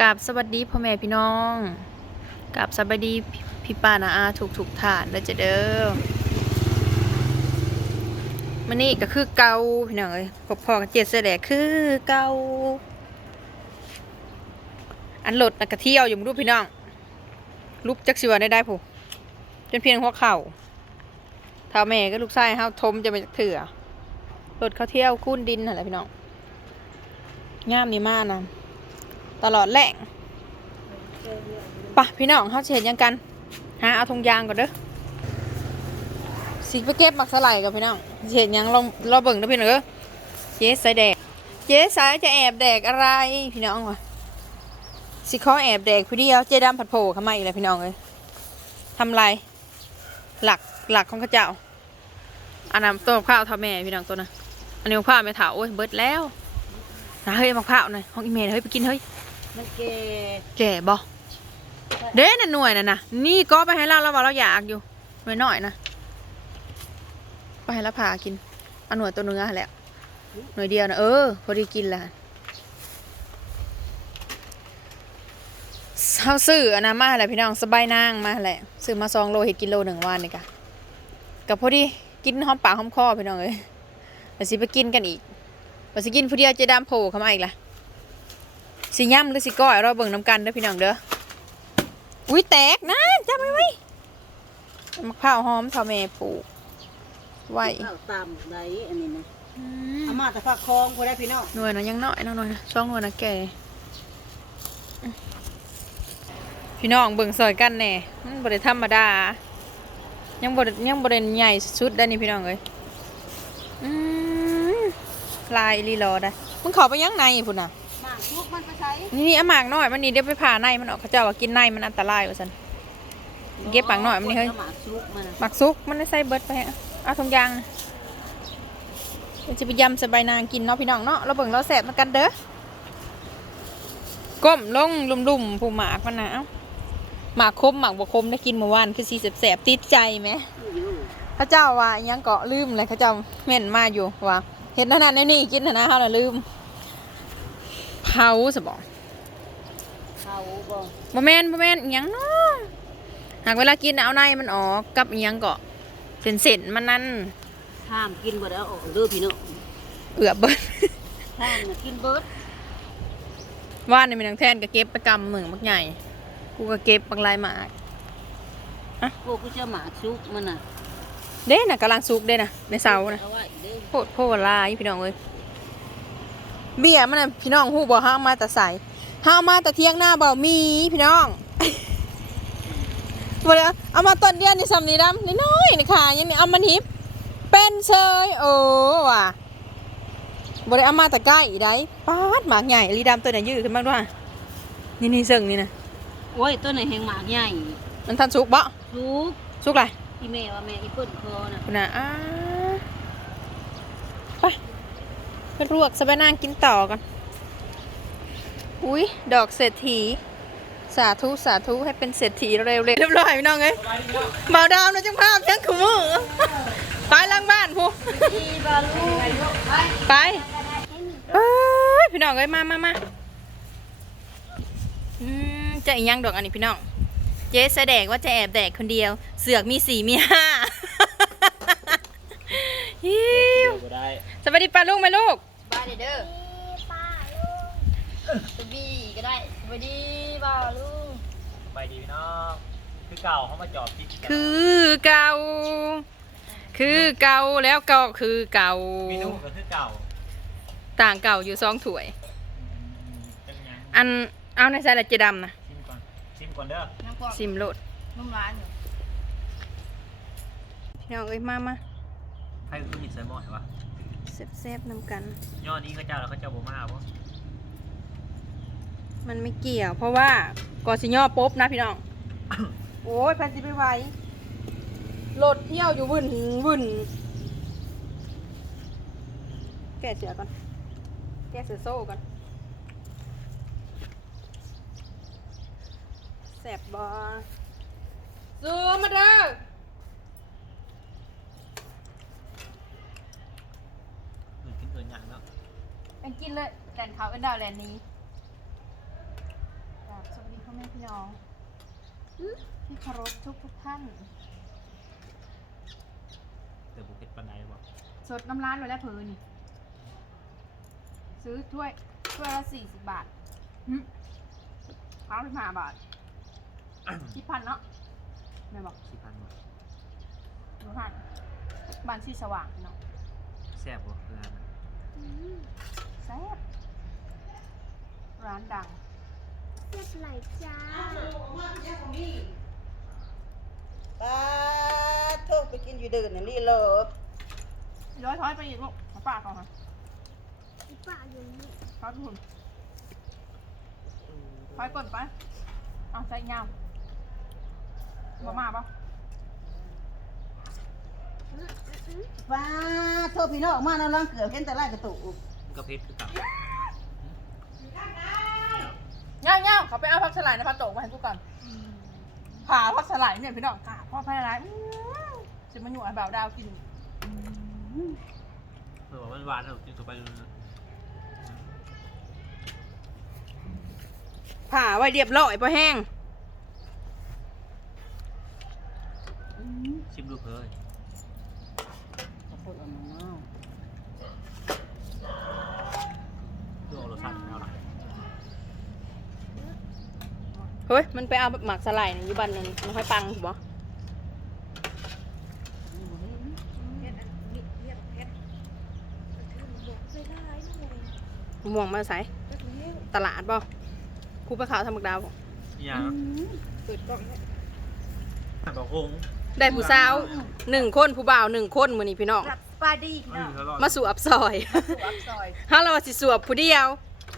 กับสวัสดีพ่อแม่พี่น้องกับสวัสดีพี่ป้านาอาถูกถูกฐานแล้วจะเด้อมันนี่ก็คือเกาพี่น้องเอ้ยพอพอกับเจ็ดเสแหลคือเกาอันหลดนะกระเที่ยวอยู่มึงดูพี่น้องรูปจักสิวได้ได้ผู้จนเพียงหัวเข่าเท่าแม่ก็ลูกชายเฮาทมจะไปจากเถื่อรถเขาเที่ยวคุ้นดินอะไรพี่น้องงามนีมากนะ ตลอดแหล่งปะพี่น้องเขาเห็นยังกัน หาเอาทงยางก่อนเด้อสิไปเก็บมักสไลกับพี่น้องเห็นยังลองรอเบิ่งด้อพี่น้องเด้อเจ๊สายแดกเจ๊สายจะแอบแดกอะไรพี่น้องวะสิขอแอบแดกพี่เดียวเจ๊ดำผัดโผล่เข้ามาอีกแล้วพี่น้องเลยทำไรหลักหลักของข้าเจ้าอันนั้นตัวมะพร้าวท่าแม่พี่น้องตัวนะอันนี้มะพร้าวไม่ถาโอ้ยเบิดแล้วนะเฮ้ยมะพร้าวหน่อยห้องอีเมลเฮ้ยไปกินเฮ้ย มันเกแก่บ่เด้น่ะหน่วยน่ะนะนี่ก็ไปให้เราเราว่าเราอยากอยู่หน่วยหน่อยนะไปให้เราพากินเอาหน่วยตัวเนื้อหั่นแหล้วหน่วยเดียวนะเออพอดีกินและเฮาซื้ออันนั้นมาแหละพี่น้องสบายนางมาแหละซื้อมาสองโลเห็ดกิโลหนึ่งวันนี่กะกับพอดีกินหอมปากหอมคอพี่น้องเอ้ยแล้วสิไปกินกันอีกว่าสิกินผู้เดียวเจะดามโผล่เข้ามาอีกล่ะ สิย่ำหรือสิก้อยเราเบิ่งน้ำกันเด้อพี่น้องเด้ออุ้ยแตกนะจับไว้ไว้มะพร้าวหอมทอแม่ปลูกไว้ข้าวตามไหนอันนี้นะอือามมาแต่ฟักคองพอได้พี่น้องหน่วยนะยังน้อยเนาะหน่วยนะช่องหน่วยนะแก่อืมพี่น้องเบิ่งซอยกันแน่มันบ่ได้ธรรมดา ยังบ่ได้ยังบ่ได้ใหญ่สุดได้นี่พี่น้องเอ้ยอืมลายลีลอได้มึงเข้าไปยังในพุ่นน่ะหมาก ลูกมันไปใช้นี่นี่เอาหมากน้อยมันนี่เดี๋ยวไปผ่าในมันออกเขาเจ้าว่ากินในมันอันตรายว่าซั่นเก็บหมากน้อยมันนี่เฮ้ยหมากลูกมันน่ะหมักซุกมันได้ใส่เบิดไปฮะเอาทงยางนะเดี๋ยวจะไปยำสบายนางกินเนาะพี่น้องเนาะเราเบิ่งเราแสบมากันเด้อก้มลงลุ่มๆผู้หมากมันนะเอ้าหมากคมหมากบ่คมได้กินเมื่อวานคือสีแสบๆติดใจไหมอยู่พระเจ้าว่าอิหยังเกาะลืมเลยเขาเจ้าเม่นมาอยู่ว่าเห็นนั่นนั่นนี่กินนะนะเฮาน่ะลืม เผาสบอเขาบ่บ่แม่นบ่แม่นอิหยังเนาะหากเวลากินน่ะเอาในมันออกกับอิหยังเกาะเส้นๆมันนั่นห้ามกินบ่ได้เอาออกเด้อพี่น้องเอือบเบิด ห้ามน่ะกินเบิดว่านในมีนางแทนก็เก็บไปกำหนึ่งบักใหญ่ กูก็เก็บบักลายหมากพวกกูจะหมากชุกมันน่ะเด้น่ะกำลังสุกเด้น่ะในเสาน่ะเอาไว้เด้อโพดโพดลายพี่น้องเอ้ย เบี้ยมันน่ะพี่น้องฮู้บ่ห้ามาแต่ใส่ห้ามาแต่เที่ยงหน้าเบามีพี่น้องบ่ได้เอามาต้นเดียวนี่สำนี้ดำนี่น้อยนี่ค่ะยังนี่เอามันหิบเป็นเชยโอ้ว่ะบ่ได้เอามาแต่ใกล้ได้ปาดหมากใหญ่อีหลีดำตัวไหนยืดขึ้นบ้างด้วยนี่นี่เสิ่งนี่นะโอ้ยต้นไหนแหงหมากใหญ่มันทันสุกบ่ชุกสุกไรอีแม่ว่าแม่อีเปิ้นคอน่ะคุณนะอ่าไป ไปรวกสบายนางกินต่อกัน อุ้ยดอกเศรษฐี สาธุสาธุให้เป็นเศรษฐีเร็วๆเรียบร้อยพี่น้องเอ้ยเบาดาวนะจังภาพจังขมือไปล้างบ้านพูอีบาลูกไปเอ้ยพี่น้องเอ้ยมามามาอืมจะอีกยังดอกอันนี้พี่น้อง เจ๊แสดงว่าจะแอบแดกคนเดียว เสือกมีสี่มีห้าฮิวบ่ได้สวัสดีป้าลูกไหมลูก บายเด้อป้าลุงสบีก็ได้สวัสดีป้าลุงไปดีพี่น้องคือเก่าเขามาจอบพริกคือเก่า คือเก่าแล้วก็คือเก่า เมนูก็คือเก่าต่างเก่าอยู่สองถ้วยอืมจังยังอันเอาในใส่ละเจดำนะชิมก่อนชิมก่อนเด้อน้ำกรอกซิมโลดนุ่มร้านอยู่พี่น้องเอ้ยมามาให้คือมิดใส่หม้อเห็นปะ เซฟๆนำกันย่อนี้เขาเจ้าแล้วเขาเจ้าบ่มาบ่มันไม่เกี่ยว เพราะว่าก่อนสิย่อปุ๊บนะพี่น้อง โอ้ยพันสิไปไหวรถเที่ยวอยู่วุ่นวุ่นแกะเสือก่อนแกะเสือโซ่ก่อนแสบบอซูมมาเด้อ เกิดขึ้น เกินอย่างแล้วไปกินเลยแลนเขาเป็นดาวแลนนี้ราบสวัสดีพ่อแม่พี่น้องที่เคารพทุกทุกๆท่านแต่บุกเก็ตปันไดบอกสดน้ำร้านไว้แล้วเพลินซื้อถ้วยถ้วยละสี่สิบบาทหึเอาสิบห้าบาทคิดพันเนาะแม่บอกสี่พันบาทคิดพันบ้านที่สว่างพี่น้องแซ่บบ่คืออันนั้น แซ่บร้านดังเรียบไหลจ้าป้าโทษไปกินอยู่เดินนี่ลี่เลยย้อยท้อยไปอีกลูกมาป้าก่อนค่ะอีป่าอยู่นี่ท้อยทุกคนท้อยก่อนไปเอาใส่เงาบ่มาปะป้าโทษพี่น้องมาน้ำลังเกือบเห็นแต่ไล่กระตุกมัน ก็เพชรคือเกับเงาเงาเขาไปเอาผักสลายในผักโตกมาให้ทุกคนผ่าผักสลายเนี่ยพี่น้องกาพ่อพายร้ายจะมาอยู่ไอ้บ่าวดาวกินเผื่อว่ามันหวานเรากินต่อไปผ่าไว้เรียบร้อยพอแห้งชิมดูเพลย ขอโทษเอามาเนาะ ดูเอารสชาติเป็นเอาหน่อย เฮ้ย มันไปเอาหมักสลายในยุบันนึงมันค่อยปังถูกปะม่วงมาใส่ตลาดป่ะครูไปขาวทำหมึกดาวบ่อย่างเปิดกล้องบอกคงได้ผู้สาวหนึ่งคนผู้บ่าวหนึ่งคนมือนี้พี่น้องปลาดีเออเขารอดมาสู่อับซอยปักซอยถ้าเราว่าสิสวบผู้เดียว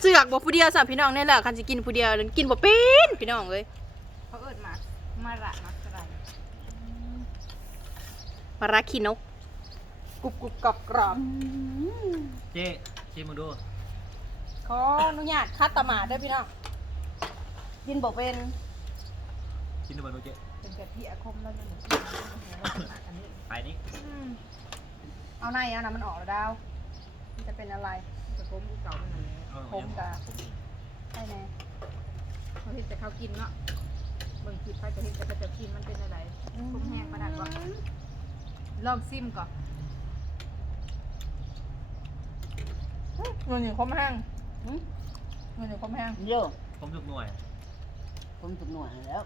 เสือกบอกผู้เดียวสามพี่น้องนี่แหละคันสิกินผู้เดียวกินบ่เป็นพี่น้องเลยเขาเอิ้นมามาละมักสไลปลาร้าขี้นกกรุบกรุบกรอบกรอบเจ๊ชิมมึงดูขออนุญาตคัดตะหมาดด้วยพี่น้องกินบ่เป็นชิมดูมันดูเจ๊เป็นกะทิอาคมแล้วนี่ไปนี่เอาในเอานะมันออกแล้วดาวมันจะเป็นอะไร กระคมเก่ามันนั่นแหละเอาผมกะผมนี่ใช่แน่เขาเห็นแต่เขากินเนาะเบิ่งคลิปไปก็เห็นแต่เขาจะกินมันเป็นอะไรคมแห้งปานนั้นบ่ลองซิมก่อนเงินหนึ่งคมแห้งเงินหนึ่งคมแห้งเดี๋ยวผมทุกหน่วย ผมจุกหน่วยแล้ว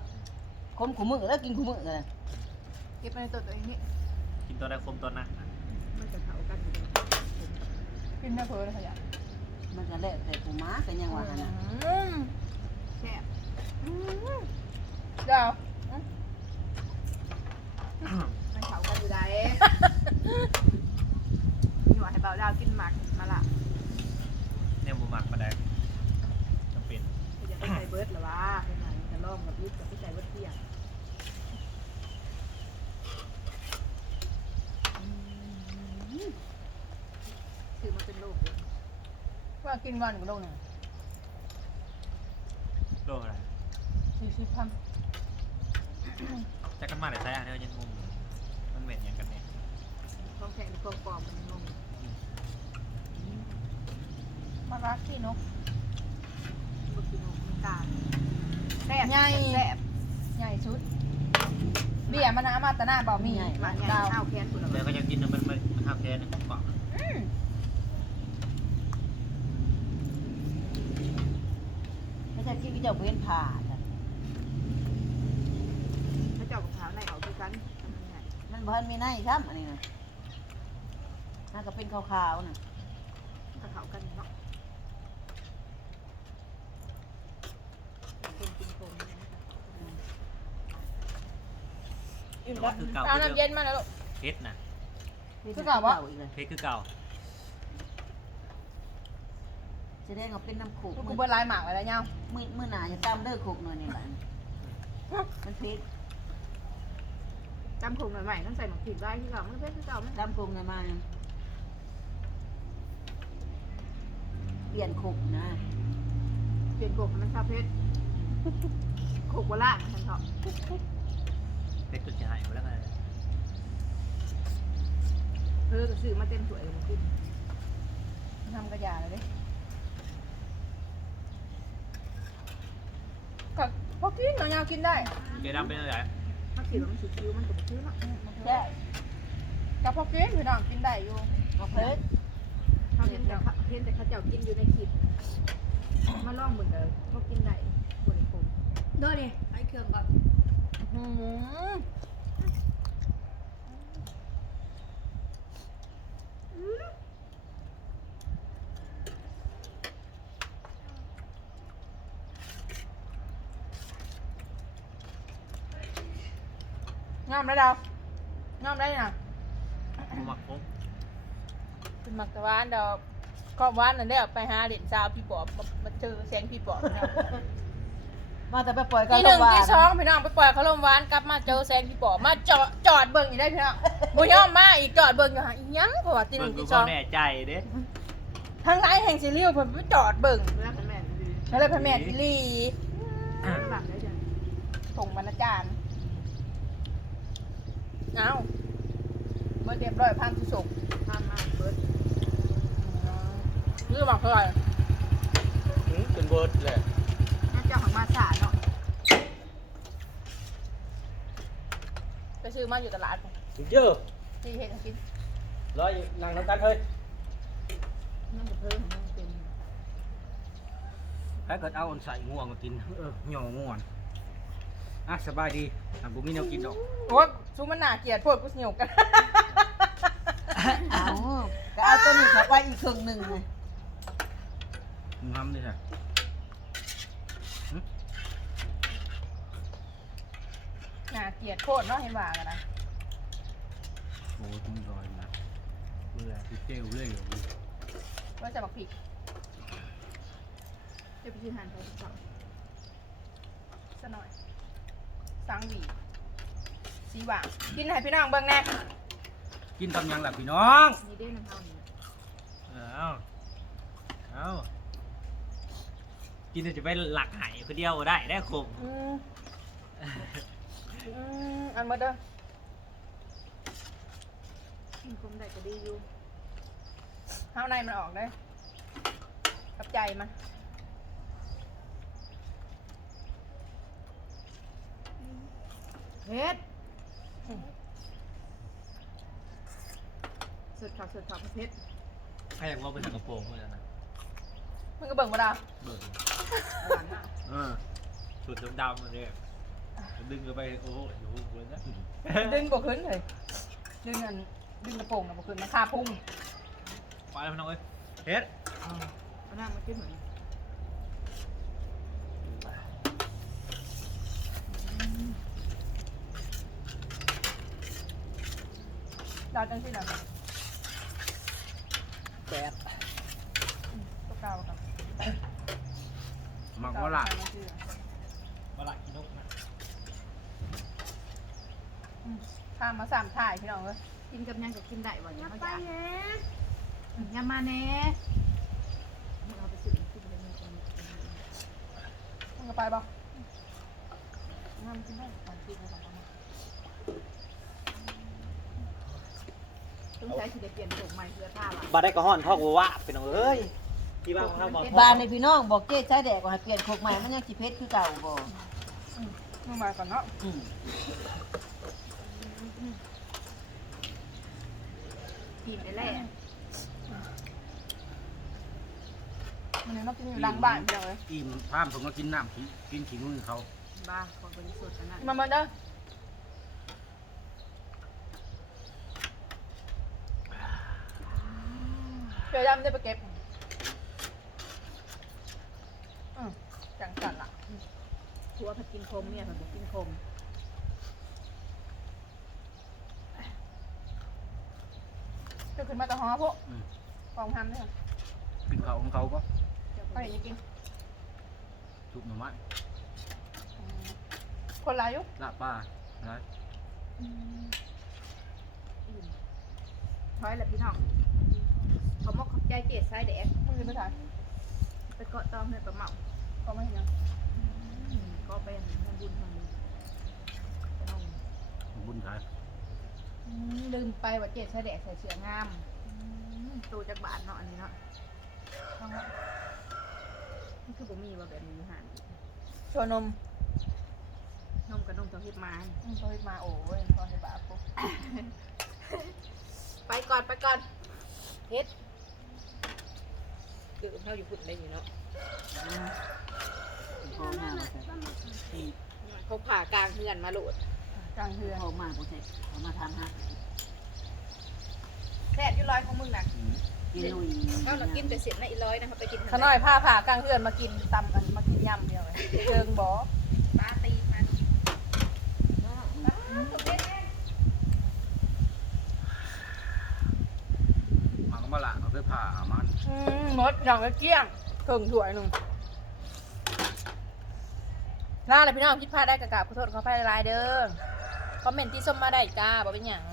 คมขู่มือแล้วกินขู่มือกันเก็บไปในตัวตัวเองนี่กินตัวใดคมตัวนั้นมันจะเท่ากันอยู่กินได้เพลินเลยขยะ มันจะแล้วแต่กูม้ากันยังว่าหั่นน่ะแซ่บดาวมันเท่ากันอยู่ได้หน่วยให้เบาดาวกินหมักมาละ เนี่ยหมูหมักมาได้จำเป็น จะไปใส่เบิร์ดหรอวะเป็นไงจะล่อมกับยุทธกับพี่ใส่เบิร์ดเที่ยงคือมันเป็นโรคเลย ว่ากินวันกูโดนหนึ่งโลกอะไรสี่สิบพันจะกันมาแต่ใช้อันนี้ยังงงอยู่มันเหม็นอย่างกันเนี่ยกองแข็งกองปลอมมันงงปลาร้าขี้นกมันคือนกมันการแซ่บใหญ่แซ่บใหญ่สุด เบี้ยมันน้ำมาแต่หน้าเบามีหมันใหญ่ดาวข้าวแค้นคุณเดี๋ยวก็ยังกินมันมันมันห้าแค่นึงกล่อ งไม่ใช่ที่เจ้าเว้นผ่าจ้ะถ้าเจ้ากับเท้าในเอาด้วยกันทำยังไงมันบ่ทันมีในครับอันนี้นะน่าก็เป็นขาวๆน่ะถ้าเขากันเนาะเป็นกินโคมเนี่ยนะคะอิ่มแล้วคือเก่าเอาน้ำเย็นมาแล้วลูกเพชรนะคือเก่าวะอีกเลยเพชรคือเก่า แสดงว่าเป็นน้ำขูกลูกกูมือเบิดลายหมากไว้แล้วเนาะมือมือหนาจะตามเด้อขูกหน่อยนี่แหละมันเพชรจำโคมใหม่ๆต้องใส่หมวกผิดได้ที่เราไม่เป็นที่เก่าไหมดำกงเลยมาเปลี่ยนขูกนะเปลี่ยนโคมมันชาเพชรโคกวล่าฉันเถาะเพชรตัวจะหายไปแล้วไงเออก็ซื้อมาเต็มถ้วยเลยมากินทำกระยาเลยดิ พอกินยาวๆกินได้เกดำเป็นอะไรถ้าคิดว่ามันสิคิ้วมันก็บ่คิ้วเนาะแย่กับพอกินพี่น้องกินได้อยู่เฮ้ยเขาเห็นแต่เขาเห็นแต่เขาเจ้ากินอยู่ในคลิปมาลองเบิ่งเด้อเขากินได้บ่ได้คมโดนดิไอ้เครื่องก่อนอื้อหื ง่ามได้ดาวง่ามได้น่ะหมักผมเป็นมักตะวานดอกก็วานนั่นได้อไปหาเด่นสาวพี่ปอบมามาเจอแสงพี่ปอบพี่น้องมาแต่ไปปล่อยกันที่หนึ่งที่สองพี่น้องไปปล่อยเขาลมหวานกลับมาเจอแสงพี่ปอบมาจอดจอดเบิ่งอยู่ได้พี่น้องบุญยอมมาอีกจอดเบิ่งอยู่หาอีหยังเพราะว่าที่หเบิ่นึ่งงกูที่สก็องแน่ใจเด้ทั้งหลายแห่งซีรีส์เพิ่นไปจอดเบิ่งเวลาเป็นแม่นดีแล้วเลยพระแม่ทิลีหลังได้จ้ะส่งบรรณาจารย์ เอ้าเมื่อเรียบร้อยพันสุสุกทานมาเบิดนี่บอกเท่าไหร่เป็นเบิร์ดเลยน่าเจ้าของมาสาเนาะไปซื้อมาอยู่ตลาดเยอะที่เห็นกินร้อยนั่งน้ำกันเฮ้ยนั่นก็เพิ่มของมันเป็นถ้าเกิดเอาอันใส่ง่วงก็กินเออหย่อง่วงอะสบายดีอะบุมีแนวกินดอกโอ้ย ซูมันหนาเกลียดโพดกูสนิวกัน เอาก็เอาตัวนี้เข้าไปอีกครึ่งหนึ่งไงมึงทำดิค่ะหนาเกลียดโพดเนาะเห็นว่ากันนะโอ้ยมึงรอยนะเบื่อที่เจลเลยเหรอว่าจะบักผิดจะไปซื้อหันไปสองซะหน่อยสังหวี สีหว่างกินให้พี่น้องเบิ่งแน่กินตำยังหลับพี่น้องนี่ได้น้ำเท่านี้เอาเอากินจะไปหลักไหคนเดียวได้ได้คมอืมอืมอันมาเด้อกินคมได้ก็ดีอยู่ข้างในมันออกได้กับใจมันเฮ็ด สุดขอบสุดขอบเพชรใครอยากว่าเป็นกระโปรงเมื่อนั้นนะมึงก็เบิ่งมาดาวเบิ่งหวานมากเออสุดดำๆมันเนี่ยดึงกันไปโอ้โหอยู่บนนะดึงบกขึ้นเลยดึงอันดึงกระโปรงนะบกขึ้นมาคาพุ่งไปแล้วพี่น้องเอ้ยเฮ็ดเอาหน้ามากินเหมือน ดาวจังที่ไหนแปดตัวเก่ากับมักว่าละมาละกินนกนะข้ามมาสามถ่ายพี่น้องเลยกินกับยังก็กินได้บ่เนี่ยมาเขาไปอยากนะยามาแน่มึงเอาไปซื้อกินเลยมึงจะมีมึงก็ไปบ่งามกินได้ตอนกินไปสองคน ต้องใช้สิเดเปลี่ยนโฉมใหม่เพื่อท่าว่ะบาได้ก็ห่อนพ่อกูว่าเป็นองเอ้ยที่บ้านของเขาบอกบ้านในพี่น้องบอกเจ๊ใช้แดกว่าให้เปลี่ยนโคกใหม่มันยังสิเพชรคือเก่าบ่มึงมาก่อนเนาะอืมกินได้แหละมันยังต้องกินอยู่หลังบ้านพี่น้องเลยอิ่มพามผมก็กินน้ำขี้กินขี้มือเขาบ้าคนบริสุทธิ์ขนาดมาเมื่อเด้อ เดี๋ยวยำได้ไปเก็บอืมจังสันละผัวผัดกินคมเนี่ยผัดบอกกินคมจะขึ้นมาตะหอพวกกองทำด้วยค่ะกินเขาของเขาก็ก็เห็นยังกินทุบหน่อไม้อืมคนร้ายอยู่ละป้าอะไรช้อยแหละพี่น้องเขามอกขอบ ใจเกศไซแดกมึงจะไปถ่ายไปเกาะตอมเลยประเมาก็ไม่เห็นยังก็เป็นทำบุญทำบุญไปน้องบุญขายอืมลืมไปว่าเกศไซแดกใส่เสื้องามตูจากบาทเนาะอันนี้เนาะฟังละนี่คือผมมีว่าแบบนี้อยู่หันโชว์นมเฮ็ดมาอืมเขาเฮ็ดมาโอ้ยพอให้บาปปุ๊บ ไปก่อนไปก่อนเฮ็ด คือเฮาอยู่พุ่นได้อยู่เนาะพอมาบ่ใช่เขาผ่ากลางเฮือนมาโหลดกลางเฮือนพอมาบ่ใช่เขามาทำฮะแซ่บอยู่ร้อยของมึงน่ะกินลุยเจ้าน่ะกินแต่เสียนะอีร้อยนะคะไปกินขาน้อยผ้าผ่ากลางเฮือนมากินตำกันมากินยำเดียวเลยเชิงบ่ ปลาตีมัน มันก็มาละเอาไปผ่ามัน อืมหมด อย่างละเกี้ยงเคิงถ้วยหนึงลาเลยพี่น้องคิดพลาดได้กระกราบขอโทษขออภัยหลายๆเด้อคอมเมนต์ที่ส้มมาได้จ้าบอกเป็นหยัง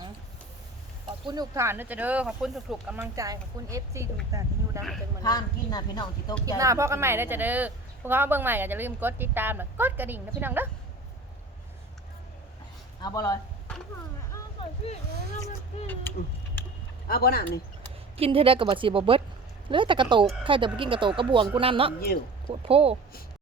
ขอบคุณทุกท่านนะจ๊ะเด้อขอบคุณทุกๆกำลังใจขอบคุณ FC ทุกท่านที่อยู่ดังจนมันข้ามกินนะพี่น้องที่ตกคใจลิปหน้าพ่อกันใหม่ได้อจ้ะเด้อพวกเราเบิ่งใหม่ก็อย่าลืมกดติดตามและกดกระดิ่งนะพี่น้องเด้อเอาบ่ลอยเอาขอพี่แล้วมันกินเอาบ่น้ำนี่กินเท่าใดก็บ่สิบ่เบิด เหลือแต่กระโตกใครแต่บ่กินกระโตกกระบวงกูนำเนาะเยี่ยวโพดโพ